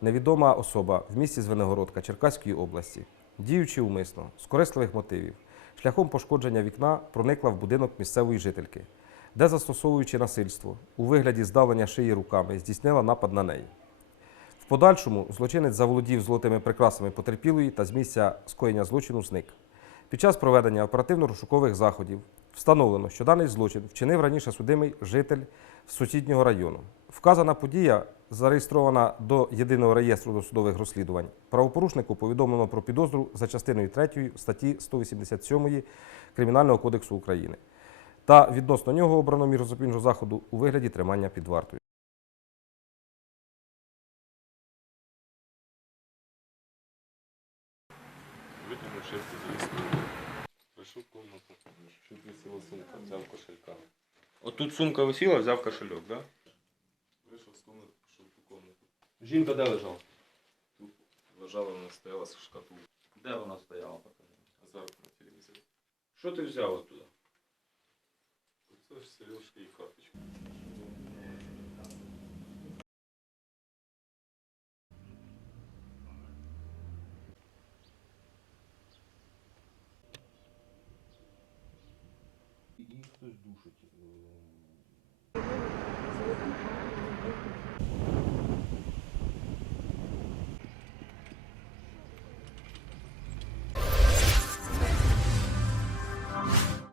невідома особа в місті Звенигородка Черкаської області, діючи умисно, з корисливих мотивів, шляхом пошкодження вікна проникла в будинок місцевої жительки, де, застосовуючи насильство у вигляді здавлення шиї руками, здійснила напад на неї. В подальшому злочинець заволодів золотими прикрасами потерпілої та з місця скоєння злочину зник. Під час проведення оперативно-розшукових заходів встановлено, що даний злочин вчинив раніше судимий житель сусіднього району. Вказана подія зареєстрована до єдиного реєстру досудових розслідувань. Правопорушнику повідомлено про підозру за частиною 3 статті 187 Кримінального кодексу України. Та відносно нього обрано міру запобіжного заходу у вигляді тримання під вартою. Комнату. Чуть висела сумка, взял кошелька. Висіла, взяв кошельок, да? Жінка де лежала? Тут лежала, она стояла с шкатулкой. Де вона стояла? Азарт на телевизоре. Що ти взяв оттуда? Кольцо, сережки и карточку. Її хтось душить.